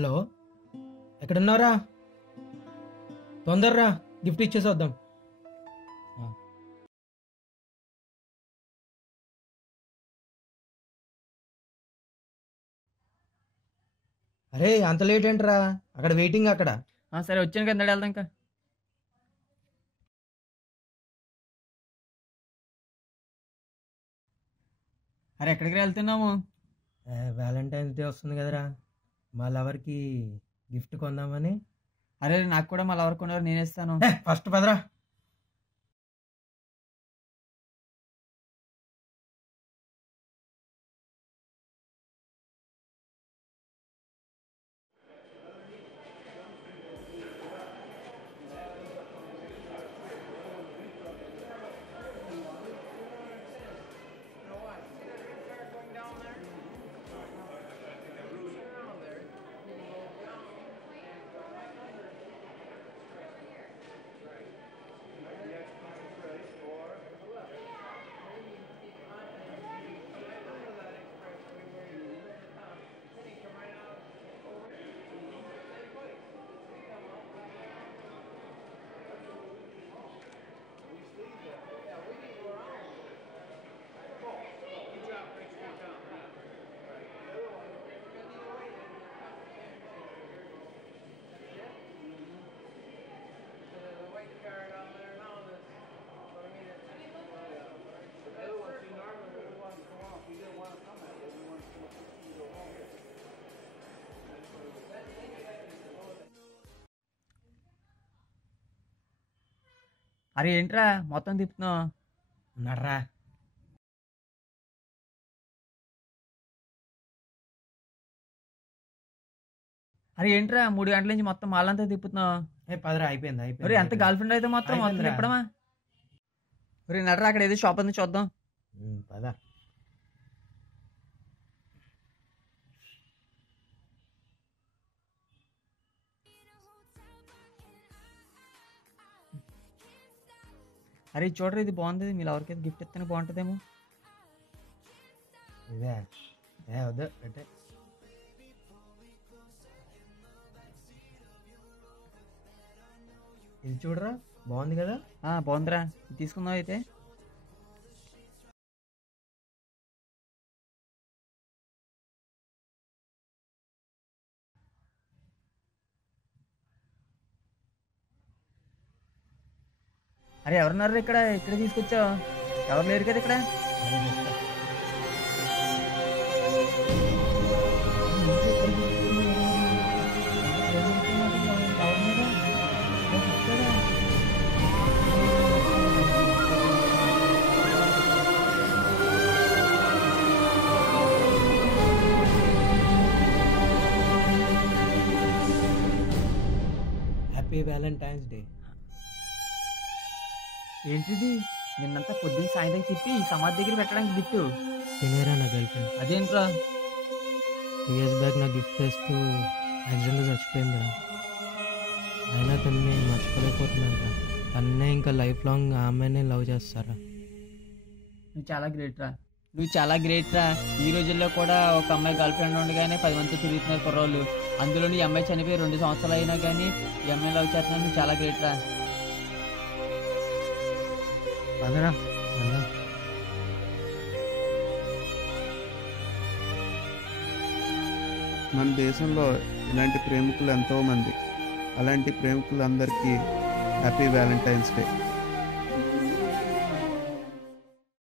Hello, ఎక్కడున్నారా? తొందరరా, gift ఇచ్చేసి వద్దాం. అరే అంత లేట్ ఏంట్రా? అక్కడ వెయిటింగ్ అక్కడ. సరే వచ్చాను కదా, వెళ్దాం ఇంకా. అరే ఎక్కడికి వెళ్తున్నాము? వ్యాలంటైన్స్ డే వస్తుంది కదరా, మా లవర్కి గిఫ్ట్ కొందామని. అరే నాకు కూడా మా లవర్ కొన్నారు, నేను ఇస్తాను. ఫస్ట్ పదరా. అరే ఏంట్రా మొత్తం తిప్పుతున్నావు? నర్రా. అరే ఏంట్రా 3 గంటల నుంచి మొత్తం మాలంతా తిప్పుతున్నావు? పదరా, అయిపోయింది అరే అయిపోయింది. ఎంత గర్ల్ ఫ్రెండ్ అయితే మొత్తం తిప్పడమా? అరే నడరా, అక్కడ ఏదో షాప్ ఉంది చూద్దాం. పద. అరే చూడరా, ఇది బాగుంది, మీ ఎవరికైతే గిఫ్ట్ ఇస్తేనే బాగుంటుందేమో. ఇదే వద్దు అంటే ఇది చూడరా, బాగుంది కదా. బాగుందిరా, తీసుకుందాం అయితే. అరే ఎవరున్నారు ఇక్కడ తీసుకొచ్చావు? ఎవరు లేరు కదా ఇక్కడ. Happy Valentine's day. ఏంటిది? నిన్నంతా పొద్దున్న సాయంత్రం తిప్పి ఈ సమాధి దగ్గర పెట్టడానికి గిఫ్ట్. తినేరా నా గర్ల్ ఫ్రెండ్. అదేంట్రా? 2 years బ్యాక్ నా గిఫ్ట్ చేస్తూ యాక్సిడెంట్గా చచ్చిపోయిందిరా. అయినా తనని మర్చిపోలేకపోతున్నాను. తన్నే ఇంకా లైఫ్ లాంగ్ ఆమెనే లవ్ చేస్తారా. నువ్వు చాలా గ్రేట్ రా. ఈ రోజుల్లో కూడా ఒక అమ్మాయి గర్ల్ ఫ్రెండ్ ఉండగానే 10 మందితో తిరుగుతున్నారు కుర్రోళ్ళు. అందులో ఈ అమ్మాయి చనిపోయి 2 సంవత్సరాలు అయినా కానీ ఈ అమ్మాయి లవ్ చేస్తున్నావు. నువ్వు చాలా గ్రేట్ రా. అదరా మన దేశంలో ఇలాంటి ప్రేమికులు ఎంతోమంది. అలాంటి ప్రేమికులందరికీ హ్యాపీ వ్యాలంటైన్స్ డే.